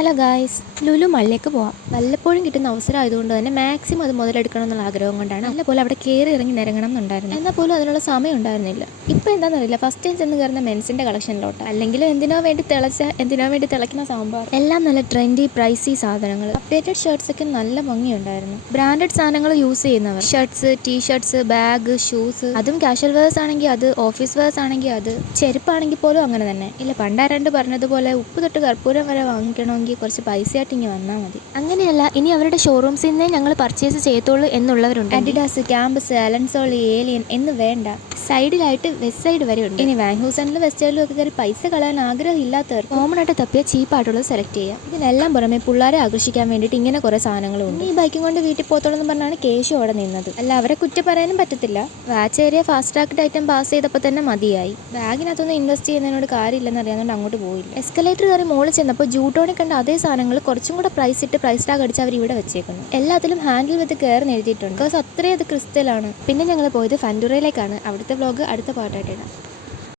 Hello guys, Lulu മള്ളിലേക്ക് പോവാം. വല്ലപ്പോഴും കിട്ടുന്ന അവസരം ആയതുകൊണ്ട് തന്നെ മാക്സിമം അത് മുതലെടുക്കണം എന്നുള്ള ആഗ്രഹം കൊണ്ടാണ് നല്ലപോലെ അവിടെ കയറി ഇറങ്ങി നിരങ്ങണം എന്നുണ്ടായിരുന്നു. എന്നാൽ പോലും അതിനുള്ള സമയം ഉണ്ടായിരുന്നില്ല. ഇപ്പോൾ എന്താണെന്നറിയില്ല, ഫസ്റ്റ് ടൈം ചെന്ന് കയറുന്ന മെൻസിൻ്റെ കളക്ഷനിലോട്ട്, അല്ലെങ്കിൽ എന്തിനോ വേണ്ടി തിളയ്ക്കുന്ന സാമ്പാർ, എല്ലാം നല്ല ട്രെൻഡി പ്രൈസി സാധനങ്ങൾ. അപ്ഡേറ്റഡ് ഷർട്ട്സ് ഒക്കെ നല്ല ഭംഗിയുണ്ടായിരുന്നു. ബ്രാൻഡഡ് സാധനങ്ങൾ യൂസ് ചെയ്യുന്നവർ, ഷർട്ട്സ്, ടീഷർട്ട്സ്, ബാഗ്, ഷൂസ്, അതും കാഷ്വൽ വെയേഴ്സ് ആണെങ്കിൽ അത്, ഓഫീസ് വെയേഴ്സ് ആണെങ്കിൽ അത്, ചെരുപ്പാണെങ്കിൽ പോലും അങ്ങനെ തന്നെ. ഇല്ല, പണ്ടാരണ്ട് പറഞ്ഞതുപോലെ ഉപ്പ് തൊട്ട് കർപ്പൂരം വരെ വാങ്ങിക്കണമെങ്കിൽ കുറച്ച് പൈസയായിട്ട് ഇങ്ങനെ വന്നാൽ മതി. അങ്ങനെയല്ല, ഇനി അവരുടെ ഷോറൂംസിൽ നിന്നേ ഞങ്ങൾ പർച്ചേസ് ചെയ്യത്തുള്ളൂ എന്നുള്ളവരുണ്ട്. അഡിഡാസ്, ക്യാമ്പസ്, അലൻസോളി, ഏലിയൻ എന്ന് വേണ്ട, സൈഡിലായിട്ട് വെസ്റ്റ് സൈഡ് വരെ ഉണ്ട്. ഇനി വാങ്ഹൂസണിലും വെസ്റ്റ് സൈഡിലും ഒക്കെ കയറി പൈസ കളയാൻ ആഗ്രഹം ഇല്ലാത്തവർ കോമൺ ആയിട്ട് തപ്പിയ ചീപ്പായിട്ടുള്ളത് സെലക്ട് ചെയ്യാം. ഇതിനെല്ലാം പുറമെ പിള്ളേരെ ആകർഷിക്കാൻ വേണ്ടിയിട്ട് ഇങ്ങനെ കുറേ സാധനങ്ങളുണ്ട്. ഈ ബൈക്കും കൊണ്ട് വീട്ടിൽ പോത്തോളം എന്ന് പറഞ്ഞാണ് കേശു അവിടെ നിന്നത്. അല്ല, അവരെ കുറ്റം പറയാനും പറ്റത്തില്ല. Watch area fast tracked item pass ചെയ്തപ്പോൾ തന്നെ മതിയായി. ബാഗിനകത്തൊന്നും ഇൻവെസ്റ്റ് ചെയ്യുന്നതിനോട് കാര്യമില്ലെന്ന് അറിയാവുന്നതുകൊണ്ട് അങ്ങോട്ട് പോയില്ല. എസ്കലേറ്റർ കയറി മുകളിൽ ചെന്നപ്പോൾ ജൂട്ടോണി കണ്ട അതേ സാധനങ്ങൾ കുറച്ചും കൂടെ പ്രൈസ് ടാഗ് അടിച്ച് അവർ ഇവിടെ വെച്ചേക്കുന്നു. എല്ലാത്തിലും ഹാൻഡിൽ വിത്ത് കെയർ എഴുതിയിട്ടുണ്ട്. ബിക്കോസ് അത്രയും അത് ക്രിസ്റ്റലാണ്. പിന്നെ ഞങ്ങൾ പോയത് ഫൻഡുറയിലേക്കാണ്. അവിടുത്തെ വ്ലോഗ് അടുത്ത പാർട്ടായിട്ട് ഇടാം.